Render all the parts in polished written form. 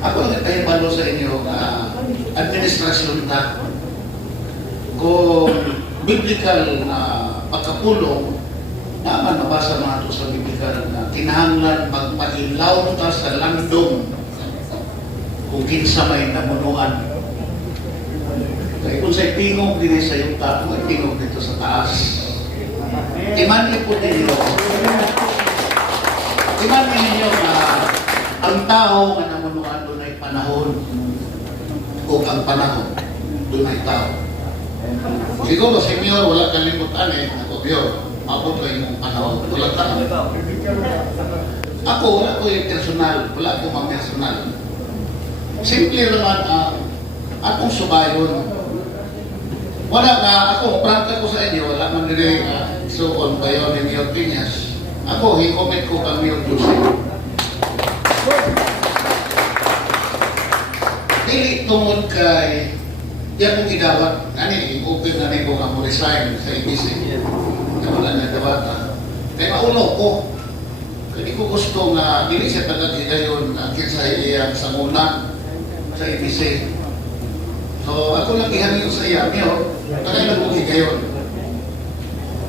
Ako lang kahibalo sa inyo na administrasyon na kung biblical na pagkapulong naman nabasa mga ito sa biblical na kinahanglan magpailaw ta sa landong kung kinsa may namunuan. Kaya kung sa'y tingog din sa iyong tao, may tingog dito sa taas. Imani po ninyo. Imani ninyo na ang tao na namunuan doon ay panahon o ang panahon doon ay tao. Siguro, Senyor, wala kalimutan ako, Diyo. Mabot ko yung panahon. Wala tao. Ako, wala ko yung personal. Wala ko mga personal. Simple naman, akong subayon. Wala na, ako, prangka ko sa inyo, wala man din suon kayo ni Mayor Piñas. Ako, i-comment ko kang Mayor Jose. Dili tungod kay di akong gidawat. Ani, open na rin ko ang resign sa ABC. Wala na dawata. Kaya maulo ko. Hindi ko gusto nga, dili siya tagad-higayon na kinsa iyang sanguna sa ABC. So, ako lang ihangin sa iya, Mayor, tagay lang kong higayon.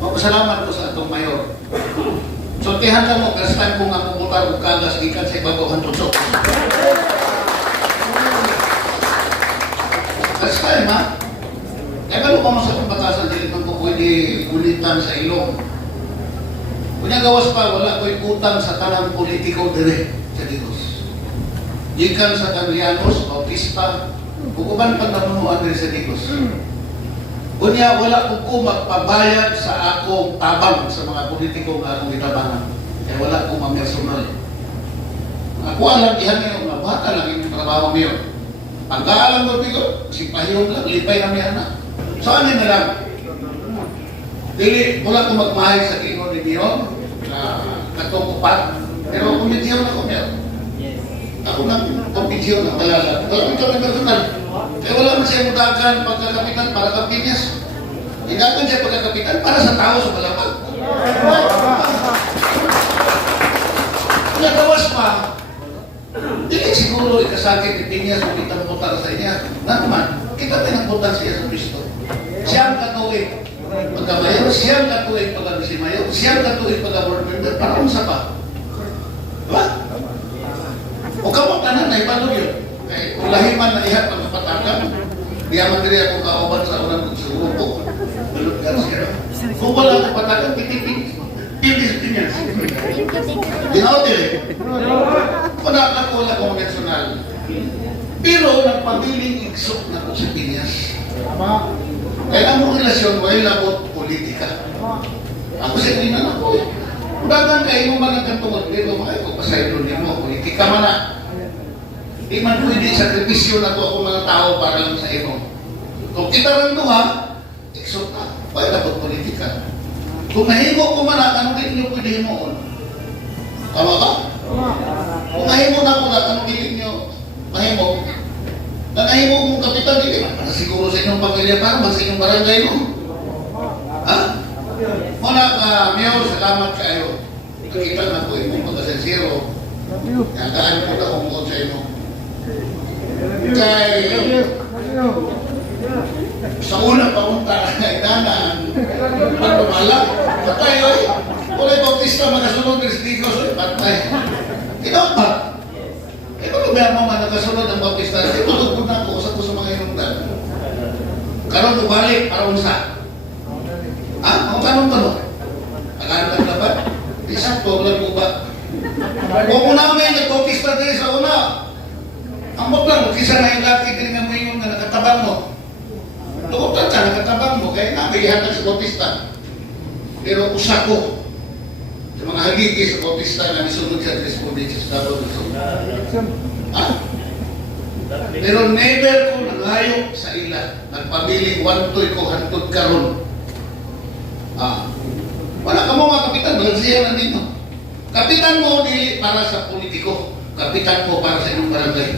Magpasalamat ko sa atong Mayor. So, tihan ka mo, last time kung ako mutar o kagas, ikan sa ibabaw ang tutok. Last time, ha? Kaya gano'n pa mo sa pagpatasan, hindi naman ko pwede ulitan sa ilong. Kunya gawas pa, wala ko utang sa tanang politiko dire sa Digos. Gikan sa Canlianos, Bautista, bukuban pag namunuan dire sa Digos. Kunya wala ko magpabayad sa akong tabang sa mga politiko nga akong itabangan. Kaya wala ko personal. Ako alam ihangin nga bata lang yung trabaho niyo. Pagkaalam ko bigo, si Pahiyong lang, lipay kami anak. So ano na lang? Dili, wala ko magmahal sa ingon ni Dion na katukupan. Pero kumbidyon ako meron. Ako lang kumbidyon na malala. Wala ko ito na personal. Kaya wala man siya mutagan pagkakapitan para kapinyas. Hindagan siya pagkakapitan para sa tao sa malapag. Nagawas pa. Dili siguro ikasakit ni Piñas kung kitang butar sa inya. Na naman, kita pinagbutar siya sa Kristo. Siyang katuwid pagka-mayor, siyang katuwid pagka-bisimayor, siyang katuwid pagka-board member, para kung sa pa. Diba? O kamot na na, ipano yun. Kung lahiman na ihat ng kapatakan, di aman diri akong kauban sa unang kong surupo. Kung wala akong kapatakan, pitipin. Pinis. Dinaw diri. Wala akong personal. Pero nagpabiling iksok na ko sa Piñas. Kaya ang mong relasyon, wala labot politika. Ako sa ininan ako eh. Dagan kayo mo mga kantungod dito, makaya pasaylo niyo mo, politika man na. Di man pwede sakripisyo na to ako mga tao para lang sa ino. Kung kita lang ito ha, iksok na, wala labot politika. Kung mahimo ko man na, anong din niyo pwede mo? Tama ba? Kung mahimo na ko na, anong din niyo mahimo? Nangahimo mong kapitan, hindi man para siguro sa inyong pamilya para sa inyong barangay mo. Ha? Muna ka, Mayor, salamat kayo. Nakita na po yung pagkasensiro. Nagaan ko na kung sa inyo. Kaya, sa unang pamunta na inanaan, pagpamalak, patay, oy. Kulay Bautista, magasunod ng Stigos, oy, patay. Kinampak. Kung may mga nakasunod ang Bautista, tulog po na ako, usap ko sa mga inungdan. Karoon ko balik, para unsa. Ang tanong-tanong. Alam na ba? Isakto, lang po ba? Kung namin nag-Bautista din sa una, ang maplang, kisa na yung laki din nga mo yung nakatabang mo. Lukutan ka, nakatabang mo, kaya namin ihatag sa Bautista. Pero usa ko, sa mga hagigi sa Bautista na nisunod siya sa probinsya sa Davao del Sur. Pero never ko nangayo sa ila. Nagpabiling wantoy ko hantod karon. Wala ka mo mga kapitan, balansiyan na dito. Kapitan mo dili para sa politiko. Kapitan mo para sa inyong barangay.